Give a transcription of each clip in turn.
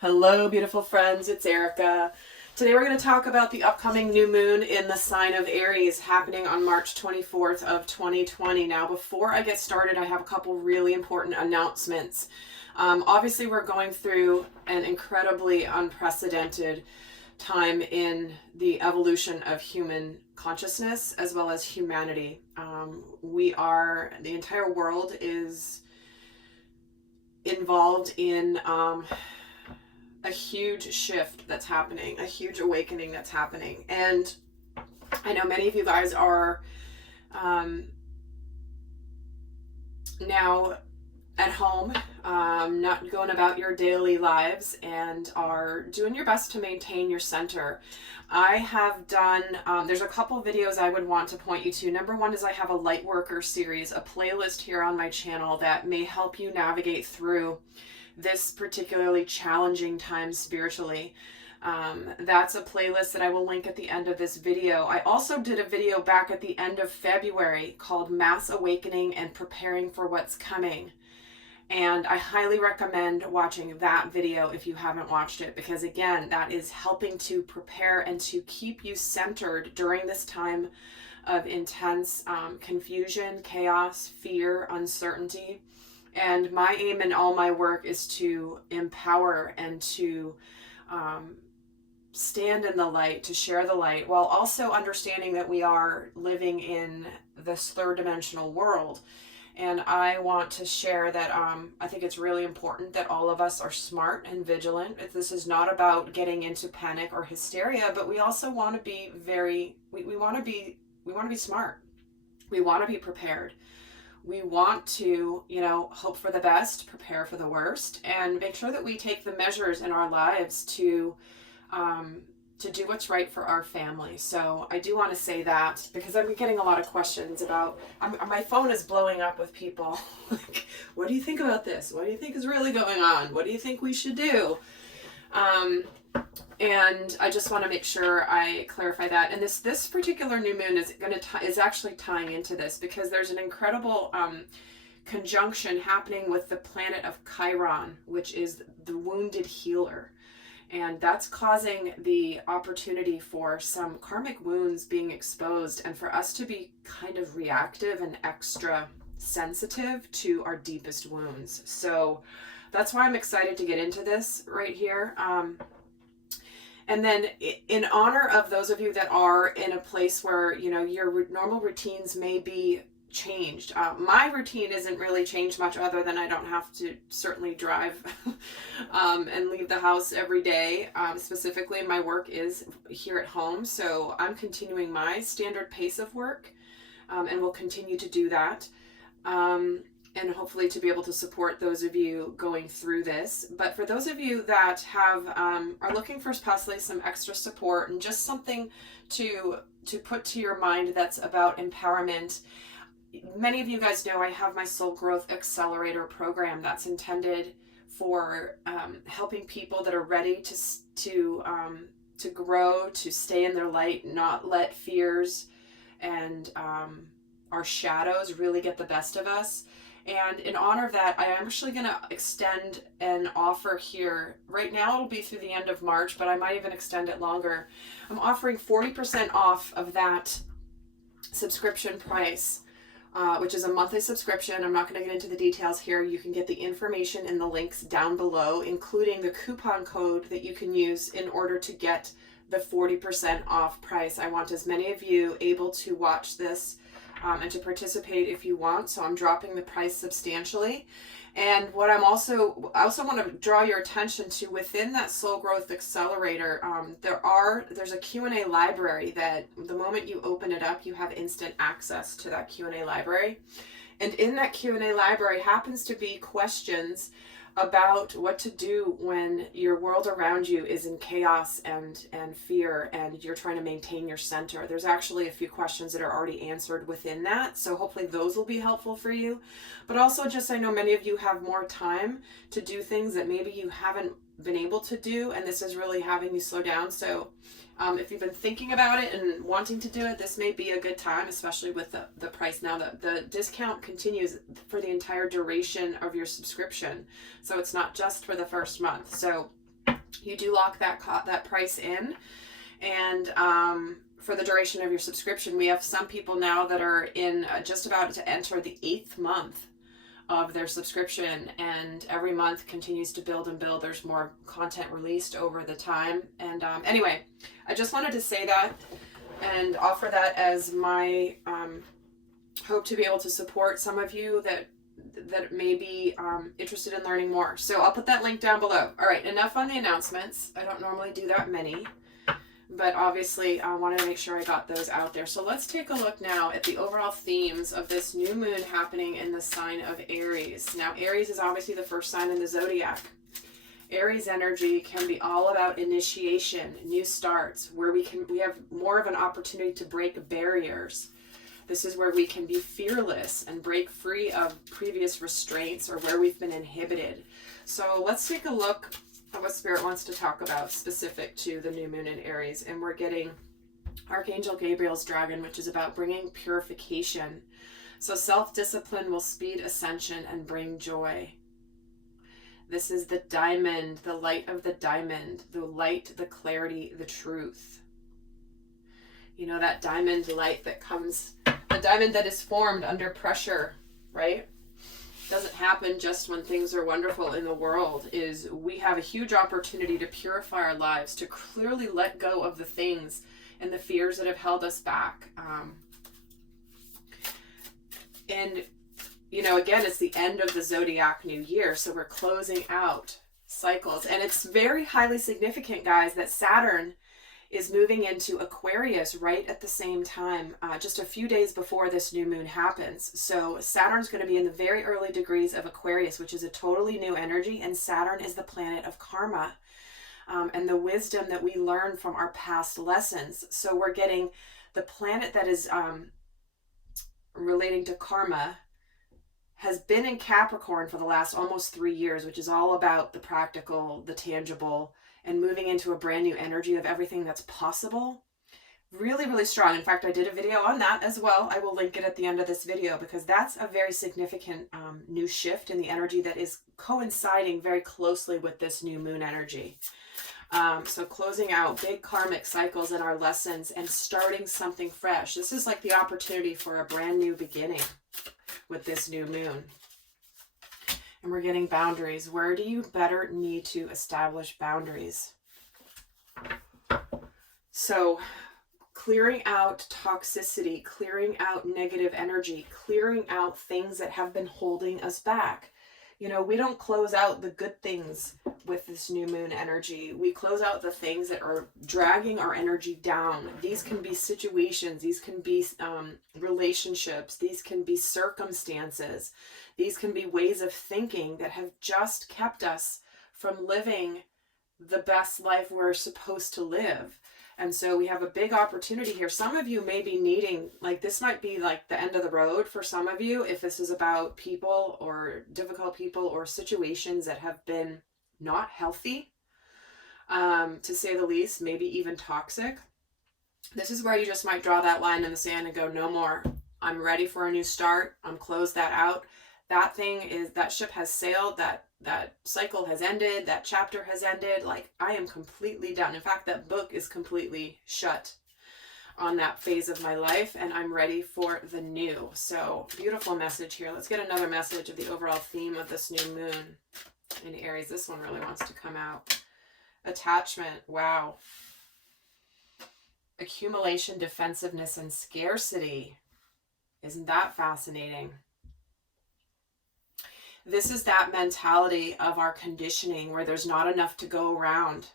Hello, beautiful friends. It's Erika. Today we're going to talk about the upcoming new moon in the sign of Aries happening on March 24th of 2020. Now, before I get started, I have a couple really important announcements. Obviously, we're going through an incredibly unprecedented time in the evolution of human consciousness as well as humanity. The entire world is involved in a huge shift that's happening, a huge awakening that's happening. And I know many of you guys are now at home, not going about your daily lives, and are doing your best to maintain your center. I have done, there's a couple videos I would want to point you to. Number one is I have a light worker series, a playlist here on my channel that may help you navigate through this particularly challenging time spiritually. That's a playlist that I will link at the end of this video. I also did a video back at the end of February called Mass Awakening and Preparing for What's Coming. And I highly recommend watching that video if you haven't watched it, because again, that is helping to prepare and to keep you centered during this time of intense confusion, chaos, fear, uncertainty. And my aim in all my work is to empower and to stand in the light, to share the light, while also understanding that we are living in this third dimensional world. And I want to share that I think it's really important that all of us are smart and vigilant. This is not about getting into panic or hysteria, but we also want to be we want to be smart. We want to be prepared. We want to, hope for the best, prepare for the worst, and make sure that we take the measures in our lives to do what's right for our family. So I do want to say that because I'm getting a lot of questions about, my phone is blowing up with people. Like, what do you think about this? What do you think is really going on? What do you think we should do? And I just want to make sure I clarify that. And this particular new moon is actually tying into this, because there's an incredible conjunction happening with the planet of Chiron, which is the wounded healer. And that's causing the opportunity for some karmic wounds being exposed, and for us to be kind of reactive and extra sensitive to our deepest wounds. So that's why I'm excited to get into this right here. And then in honor of those of you that are in a place where, your normal routines may be changed. My routine isn't really changed much, other than I don't have to certainly drive and leave the house every day. Specifically, my work is here at home. So I'm continuing my standard pace of work and will continue to do that. And hopefully to be able to support those of you going through this. But for those of you that are looking for possibly some extra support and just something to put to your mind that's about empowerment, many of you guys know I have my Soul Growth Accelerator program that's intended for helping people that are ready to grow, to stay in their light, not let fears and our shadows really get the best of us. And in honor of that, I am actually going to extend an offer here. Right now it'll be through the end of March, but I might even extend it longer. I'm offering 40% off of that subscription price, which is a monthly subscription. I'm not going to get into the details here. You can get the information in the links down below, including the coupon code that you can use in order to get the 40% off price. I want as many of you able to watch this and to participate if you want. So I'm dropping the price substantially. And what I also want to draw your attention to within that Soul Growth Accelerator, there's a Q&A library that the moment you open it up, you have instant access to that Q&A library. And in that Q&A library happens to be questions about what to do when your world around you is in chaos and fear, and you're trying to maintain your center. There's actually a few questions that are already answered within that, so hopefully those will be helpful for you. But also, just I know many of you have more time to do things that maybe you haven't been able to do, and this is really having you slow down. So if you've been thinking about it and wanting to do it, this may be a good time, especially with the price now. The discount continues for the entire duration of your subscription. So it's not just for the first month. So You do lock that price in, and for the duration of your subscription. We have some people now that are in just about to enter the 8th month of their subscription, and every month continues to build and build. There's more content released over the time. And anyway, I just wanted to say that and offer that as my hope to be able to support some of you that may be interested in learning more. So I'll put that link down below. All right, enough on the announcements. I don't normally do that many, but obviously I wanted to make sure I got those out there. So let's take a look now at the overall themes of this new moon happening in the sign of Aries. Now, Aries is obviously the first sign in the zodiac. Aries energy can be all about initiation, new starts, where we have more of an opportunity to break barriers. This is where we can be fearless and break free of previous restraints or where we've been inhibited. So let's take a look at what Spirit wants to talk about specific to the new moon in Aries. And we're getting Archangel Gabriel's dragon, which is about bringing purification. So self-discipline will speed ascension and bring joy. This is the diamond, the light of the diamond, the light, the clarity, the truth. You know, that diamond light that comes, the diamond that is formed under pressure, right? Doesn't happen just when things are wonderful in the world. Is we have a huge opportunity to purify our lives, to clearly let go of the things and the fears that have held us back. And, you know, again, it's the end of the zodiac new year, so we're closing out cycles. And it's very highly significant, guys, that Saturn is moving into Aquarius right at the same time, just a few days before this new moon happens. So Saturn's going to be in the very early degrees of Aquarius, which is a totally new energy, and Saturn is the planet of karma, and the wisdom that we learn from our past lessons. So we're getting the planet that is relating to karma has been in Capricorn for the last almost 3 years, which is all about the practical, the tangible, and moving into a brand new energy of everything that's possible. Really, really strong. In fact, I did a video on that as well. I will link it at the end of this video because that's a very significant new shift in the energy that is coinciding very closely with this new moon energy. So closing out big karmic cycles in our lessons and starting something fresh. This is like the opportunity for a brand new beginning with this new moon. And we're getting boundaries. Where do you better need to establish boundaries? So clearing out toxicity, clearing out negative energy, clearing out things that have been holding us back. You know, we don't close out the good things with this new moon energy. We close out the things that are dragging our energy down. These can be situations. These can be relationships. These can be circumstances. These can be ways of thinking that have just kept us from living the best life we're supposed to live. And so we have a big opportunity here. Some of you may be needing, like this might be like the end of the road for some of you, if this is about people or difficult people or situations that have been not healthy, to say the least, maybe even toxic. This is where you just might draw that line in the sand and go, no more. I'm ready for a new start. I'm closed that out. That thing is, that ship has sailed, that cycle has ended, that chapter has ended. Like, I am completely done. In fact, that book is completely shut on that phase of my life, and I'm ready for the new. So, beautiful message here. Let's get another message of the overall theme of this new moon in Aries. This one really wants to come out. Attachment. Wow. Accumulation, defensiveness, and scarcity. Isn't that fascinating? This is that mentality of our conditioning where there's not enough to go around,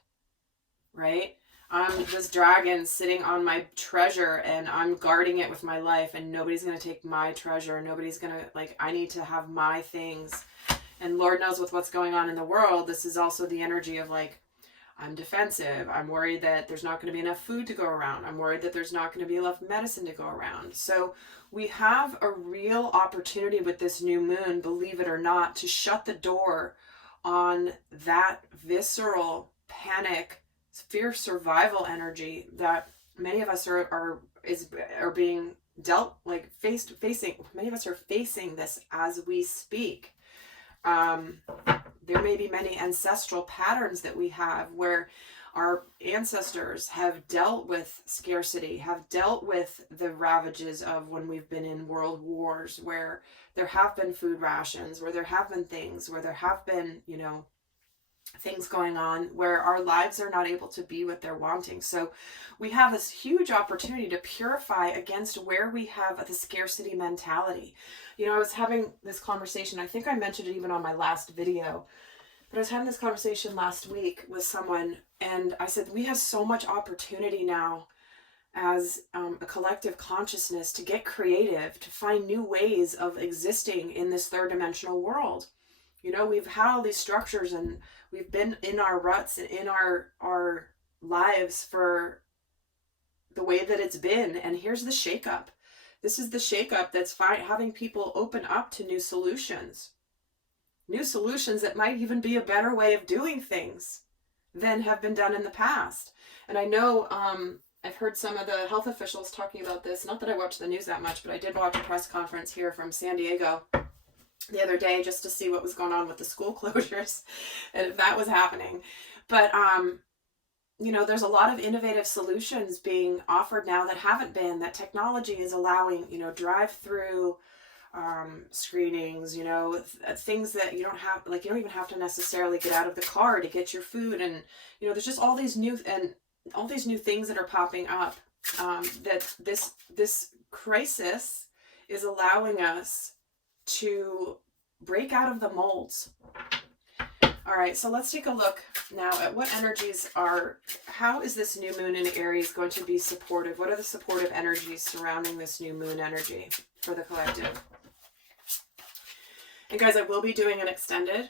right? I'm this dragon sitting on my treasure and I'm guarding it with my life, and nobody's going to take my treasure. Nobody's going to, like, I need to have my things. And Lord knows with what's going on in the world, this is also the energy of like, I'm defensive. I'm worried that there's not going to be enough food to go around. I'm worried that there's not going to be enough medicine to go around. So we have a real opportunity with this new moon, believe it or not, to shut the door on that visceral panic, fear, survival energy that many of us are being dealt, like facing. Many of us are facing this as we speak. There may be many ancestral patterns that we have where our ancestors have dealt with scarcity, have dealt with the ravages of when we've been in world wars, where there have been food rations, where there have been things, where there have been, you know, things going on where our lives are not able to be what they're wanting. So we have this huge opportunity to purify against where we have the scarcity mentality. You know, I was having this conversation, I think I mentioned it even on my last video, but I was having this conversation last week with someone, and I said, we have so much opportunity now as a collective consciousness to get creative, to find new ways of existing in this third dimensional world. You know, we've had all these structures and we've been in our ruts and in our lives for the way that it's been. And here's the shakeup. This is the shakeup that's having people open up to new solutions that might even be a better way of doing things than have been done in the past. And I know I've heard some of the health officials talking about this. Not that I watch the news that much, but I did watch a press conference here from San Diego the other day just to see what was going on with the school closures and if that was happening. But you know, there's a lot of innovative solutions being offered now that haven't been, that technology is allowing, you know, drive-through screenings, you know, things that you don't have, like you don't even have to necessarily get out of the car to get your food. And, you know, there's just all these new things that are popping up, that this crisis is allowing us to break out of the molds. All right, so let's take a look now at what energies how is this new moon in Aries going to be supportive? What are the supportive energies surrounding this new moon energy for the collective? And guys, I will be doing an extended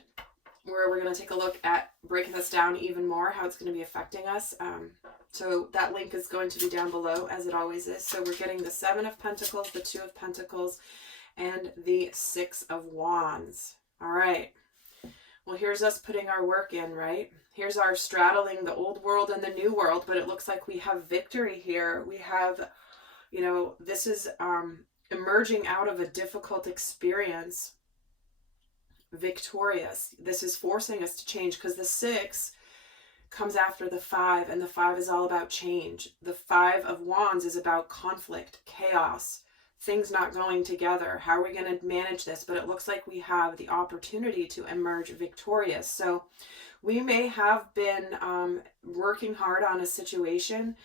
where we're going to take a look at breaking this down even more, how it's going to be affecting us. So that link is going to be down below, as it always is. So we're getting the 7 of Pentacles, the 2 of Pentacles, and the 6 of Wands. All right. Well, here's us putting our work in, right? Here's our straddling the old world and the new world, but it looks like we have victory here. We have, you know, this is emerging out of a difficult experience victorious. This is forcing us to change, because the 6 comes after the 5, and the 5 is all about change. The 5 of Wands is about conflict, chaos, things not going together. How are we going to manage this? But it looks like we have the opportunity to emerge victorious. So we may have been working hard on a situation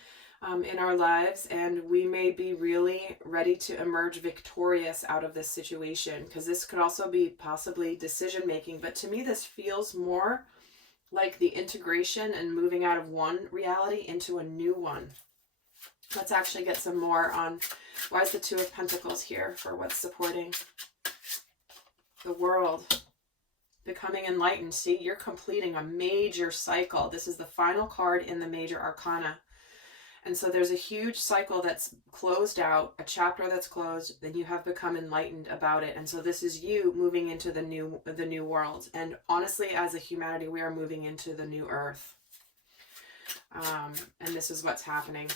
in our lives, and we may be really ready to emerge victorious out of this situation, because this could also be possibly decision making. But to me, this feels more like the integration and moving out of one reality into a new one. Let's actually get some more on why is the 2 of Pentacles here for what's supporting the world. Becoming enlightened. See, you're completing a major cycle. This is the final card in the major arcana. And so there's a huge cycle that's closed out, a chapter that's closed, then you have become enlightened about it. And so this is you moving into the new world. And honestly, as a humanity, we are moving into the new earth. And this is what's happening.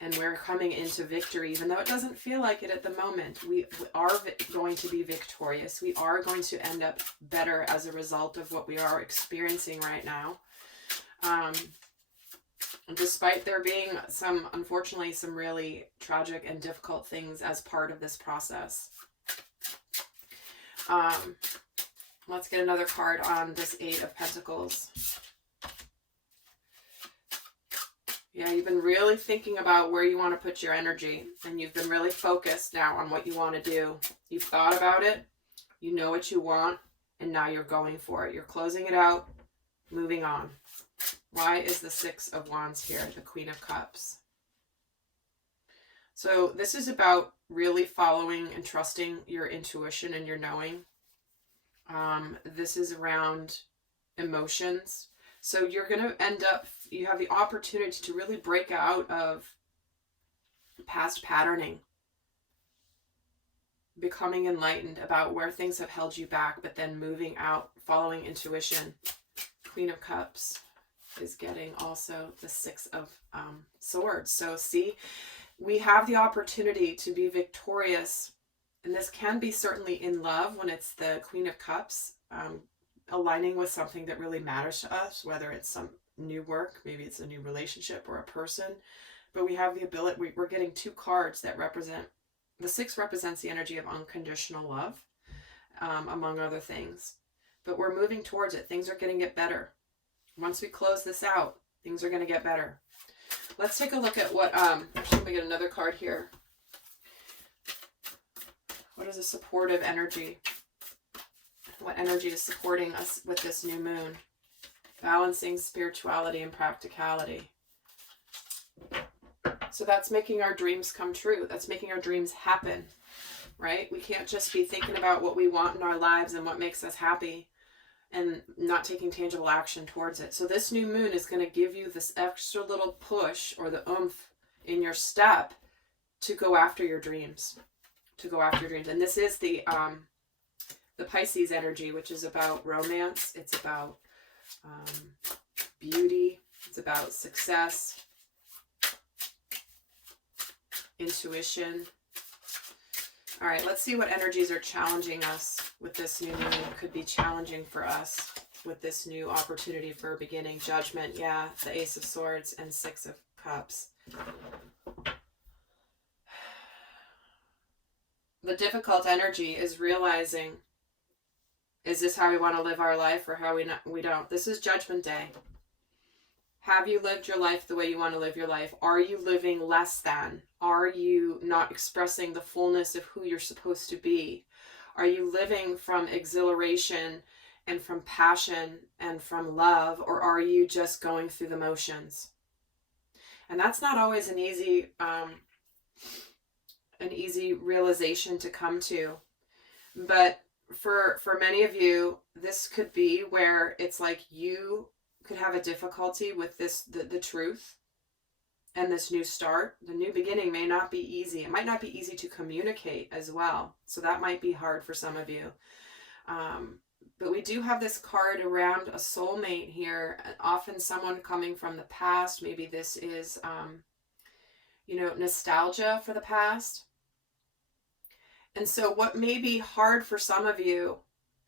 And we're coming into victory, even though it doesn't feel like it at the moment. We are going to be victorious. We are going to end up better as a result of what we are experiencing right now. Despite there being unfortunately, some really tragic and difficult things as part of this process. Let's get another card on this 8 of Pentacles. Yeah, you've been really thinking about where you want to put your energy, and you've been really focused now on what you want to do. You've thought about it, you know what you want, and now you're going for it. You're closing it out, moving on. Why is the 6 of Wands here, the Queen of Cups? So this is about really following and trusting your intuition and your knowing. This is around emotions. So you're going to end up, you have the opportunity to really break out of past patterning, becoming enlightened about where things have held you back, but then moving out, following intuition. Queen of Cups is getting also the 6 of Swords. So see, we have the opportunity to be victorious, and this can be certainly in love when it's the Queen of Cups, aligning with something that really matters to us, whether it's some new work, maybe it's a new relationship or a person. But we have the ability, we're getting 2 cards that represent, the 6 represents the energy of unconditional love, among other things. But we're moving towards it. Things are going to get better. Once we close this out, things are going to get better. Let's take a look at what, actually let me get another card here. What is a supportive energy? What energy is supporting us with this new moon? Balancing spirituality and practicality. So that's making our dreams come true. That's making our dreams happen, right? We can't just be thinking about what we want in our lives and what makes us happy and not taking tangible action towards it. So this new moon is going to give you this extra little push or the oomph in your step to go after your dreams. To go after your dreams. And this is the Pisces energy, which is about romance. It's about beauty. It's about success, intuition. All right, let's see what energies are challenging us with this new moon. Could be challenging for us with this new opportunity for a beginning. Judgment, yeah, the Ace of Swords and 6 of Cups. The difficult energy is realizing, is this how we want to live our life or how we don't? This is Judgment Day. Have you lived your life the way you want to live your life? Are you living less than? Are you not expressing the fullness of who you're supposed to be? Are you living from exhilaration and from passion and from love, or are you just going through the motions? And that's not always an easy realization to come to. But for many of you, this could be where it's like you could have a difficulty with this, the truth and this new start. The new beginning may not be easy. It might not be easy to communicate as well. So that might be hard for some of you. But we do have this card around a soulmate here, often someone coming from the past. Maybe this is, nostalgia for the past. And so what may be hard for some of you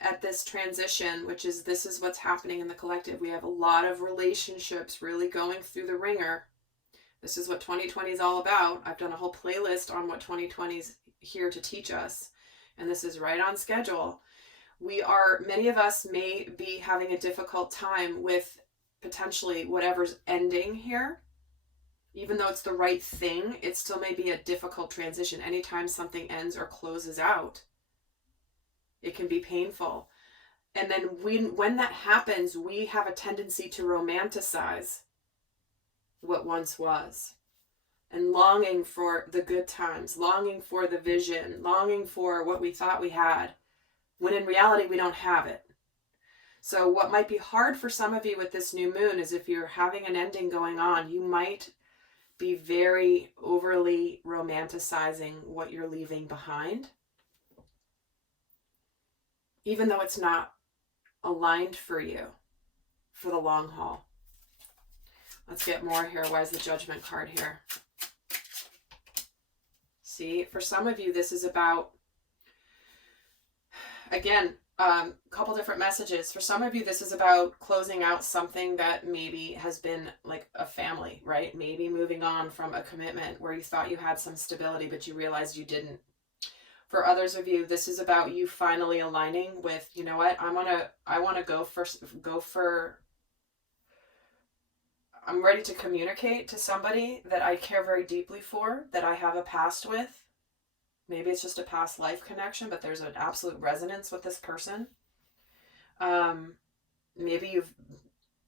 at this transition, which is this is what's happening in the collective. We have a lot of relationships really going through the ringer. This is what 2020 is all about. I've done a whole playlist on what 2020 is here to teach us. And this is right on schedule. Many of us may be having a difficult time with potentially whatever's ending here. Even though it's the right thing, it still may be a difficult transition. Anytime something ends or closes out, it can be painful. And then when that happens, we have a tendency to romanticize what once was. And longing for the good times, longing for the vision, longing for what we thought we had, when in reality we don't have it. So what might be hard for some of you with this new moon is if you're having an ending going on, you might be very overly romanticizing what you're leaving behind, even though it's not aligned for you for the long haul. Let's get more here. Why is the Judgment card here? See, for some of you, this is about, again, a couple different messages. For some of you, this is about closing out something that maybe has been like a family, right? Maybe moving on from a commitment where you thought you had some stability, but you realized you didn't. For others of you, this is about you finally aligning with, you know what, I want to go for, I'm ready to communicate to somebody that I care very deeply for, that I have a past with. Maybe it's just a past life connection, but there's an absolute resonance with this person. Maybe you've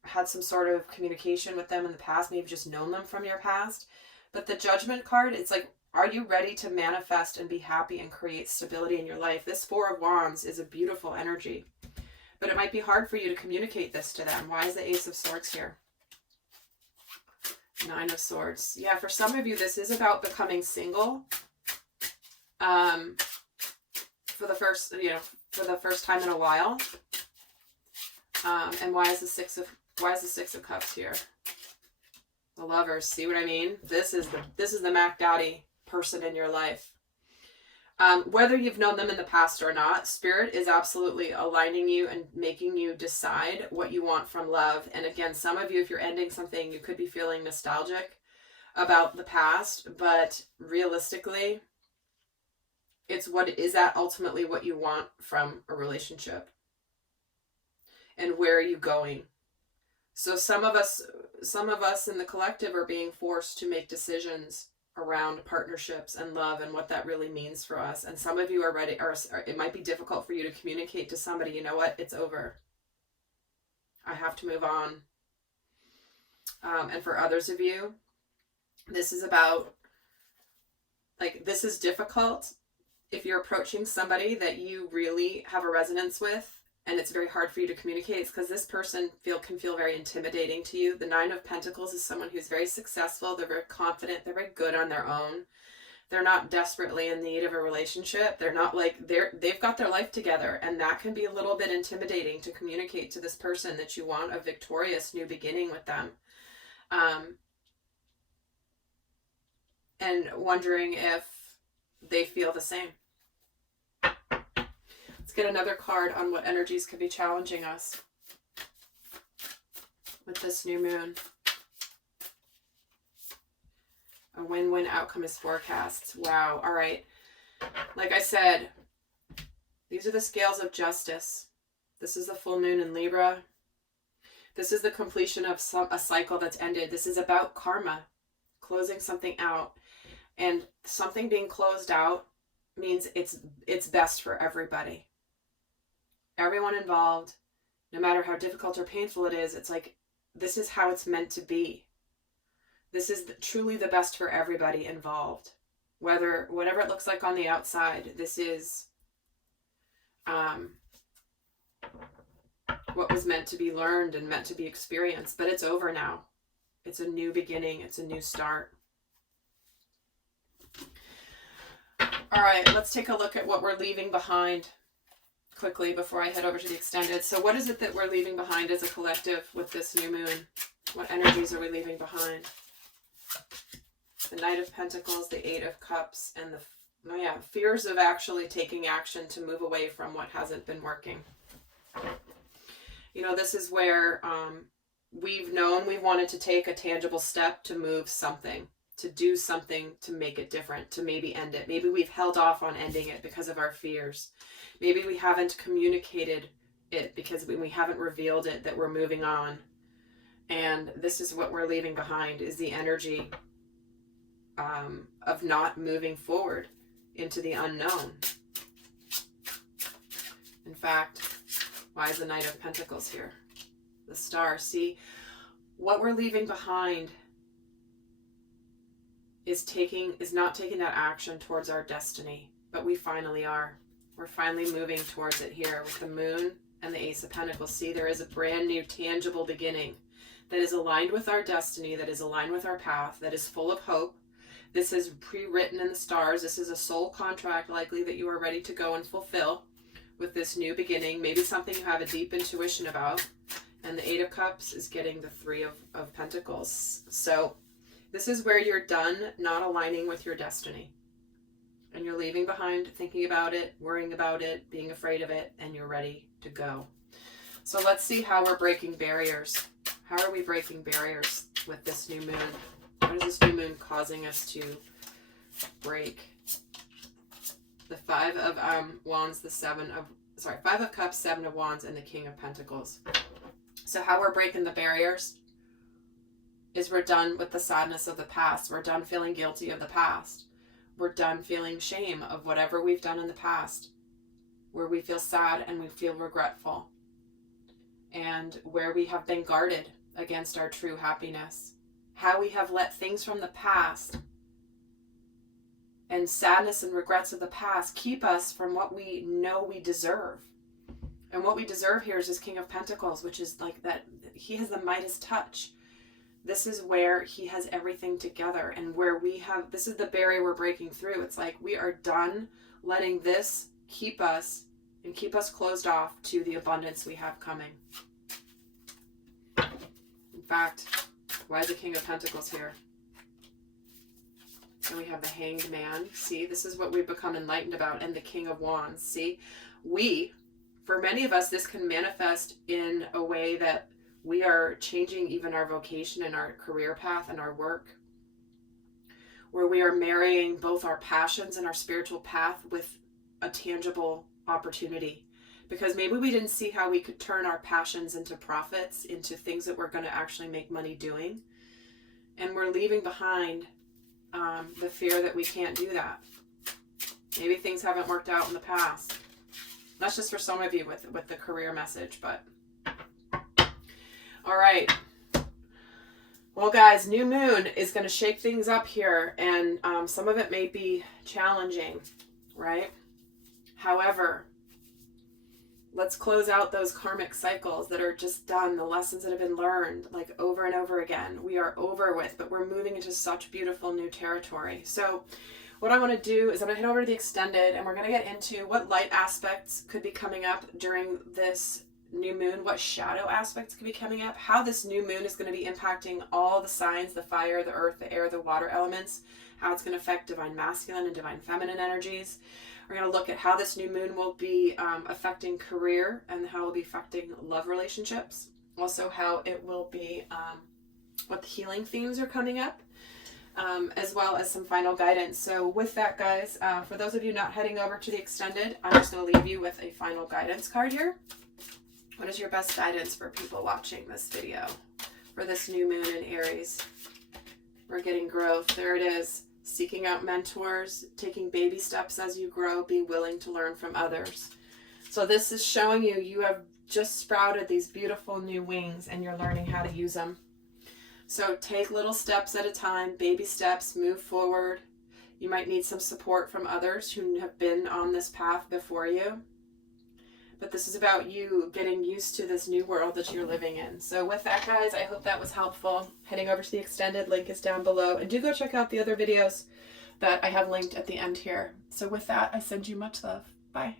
had some sort of communication with them in the past. Maybe you've just known them from your past. But the Judgment card, it's like, are you ready to manifest and be happy and create stability in your life? This 4 of Wands is a beautiful energy. But it might be hard for you to communicate this to them. Why is the Ace of Swords here? 9 of Swords. Yeah, for some of you, this is about becoming single. For the first time in a while. And why is the Six of Cups here? The Lovers. See what I mean? This is the Mac Daddy person in your life. Whether you've known them in the past or not, Spirit is absolutely aligning you and making you decide what you want from love. And again, some of you, if you're ending something, you could be feeling nostalgic about the past, but realistically, is that ultimately what you want from a relationship? And where are you going? So some of us in the collective are being forced to make decisions around partnerships and love and what that really means for us. And some of you are ready, or it might be difficult for you to communicate to somebody, you know what, it's over. I have to move on. And for others of you, this is about, like, this is difficult if you're approaching somebody that you really have a resonance with, and it's very hard for you to communicate. It's because this person can feel very intimidating to you. The Nine of Pentacles is someone who's very successful. They're very confident. They're very good on their own. They're not desperately in need of a relationship. They're not like, they've got their life together, and that can be a little bit intimidating to communicate to this person that you want a victorious new beginning with them. And wondering if they feel the same. Let's get another card on what energies could be challenging us with this new moon. A win-win outcome is forecast. Wow. All right. Like I said, these are the scales of justice. This is the full moon in Libra. This is the completion of a cycle that's ended. This is about karma, closing something out. And something being closed out means it's best for everybody. Everyone involved, no matter how difficult or painful it is, it's like, this is how it's meant to be. This is truly the best for everybody involved. Whatever it looks like on the outside, this is what was meant to be learned and meant to be experienced. But it's over now. It's a new beginning. It's a new start. All right, let's take a look at what we're leaving behind quickly before I head over to the extended. So what is it that we're leaving behind as a collective with this new moon? What energies are we leaving behind? The Knight of Pentacles, the Eight of Cups, and the fears of actually taking action to move away from what hasn't been working. You know, this is where we've known we wanted to take a tangible step to move something, to do something to make it different, to maybe end it. Maybe we've held off on ending it because of our fears. Maybe we haven't communicated it because we haven't revealed it that we're moving on. And this is what we're leaving behind, is the energy of not moving forward into the unknown. In fact, why is the Knight of Pentacles here? The Star. See, what we're leaving behind is not taking that action towards our destiny, but we finally are. We're finally moving towards it here with the Moon and the Ace of Pentacles. See, there is a brand new tangible beginning that is aligned with our destiny, that is aligned with our path, that is full of hope. This is pre-written in the stars. This is a soul contract likely that you are ready to go and fulfill with this new beginning. Maybe something you have a deep intuition about. And the Eight of Cups is getting the Three of Pentacles. So this is where you're done not aligning with your destiny. And you're leaving behind thinking about it, worrying about it, being afraid of it, and you're ready to go. So let's see how we're breaking barriers. How are we breaking barriers with this new moon? What is this new moon causing us to break? The Five of Wands, Five of Cups, Seven of Wands, and the King of Pentacles. So how we're breaking the barriers is we're done with the sadness of the past. We're done feeling guilty of the past. We're done feeling shame of whatever we've done in the past, where we feel sad and we feel regretful, and where we have been guarded against our true happiness. How we have let things from the past and sadness and regrets of the past keep us from what we know we deserve. And what we deserve here is this King of Pentacles, which is like that. He has the Midas touch. This is where he has everything together, and where this is the barrier we're breaking through. It's like we are done letting this keep us closed off to the abundance we have coming. In fact, why is the King of Pentacles here? And we have the Hanged Man. See, this is what we've become enlightened about. And the King of Wands. See, for many of us, this can manifest in a way that we are changing even our vocation and our career path and our work, where we are marrying both our passions and our spiritual path with a tangible opportunity. Because maybe we didn't see how we could turn our passions into profits, into things that we're going to actually make money doing. And we're leaving behind the fear that we can't do that. Maybe things haven't worked out in the past. That's just for some of you with the career message, but all right. Well, guys, new moon is going to shake things up here, and some of it may be challenging, right? However, let's close out those karmic cycles that are just done, the lessons that have been learned, like over and over again. We are over with, but we're moving into such beautiful new territory. So what I want to do is I'm going to head over to the extended, and we're going to get into what light aspects could be coming up during this new moon, what shadow aspects could be coming up, how this new moon is going to be impacting all the signs, the fire, the earth, the air, the water elements, how it's going to affect divine masculine and divine feminine energies. We're going to look at how this new moon will be affecting career and how it will be affecting love relationships. Also how it will be, what the healing themes are coming up, as well as some final guidance. So with that, guys, for those of you not heading over to the extended, I'm just going to leave you with a final guidance card here. What is your best guidance for people watching this video for this new moon in Aries? We're getting growth. There it is. Seeking out mentors, taking baby steps as you grow, be willing to learn from others. So this is showing you have just sprouted these beautiful new wings and you're learning how to use them. So take little steps at a time, baby steps, move forward. You might need some support from others who have been on this path before you. But this is about you getting used to this new world that you're living in. So with that, guys, I hope that was helpful. Heading over to the extended, link is down below. And do go check out the other videos that I have linked at the end here. So with that, I send you much love. Bye.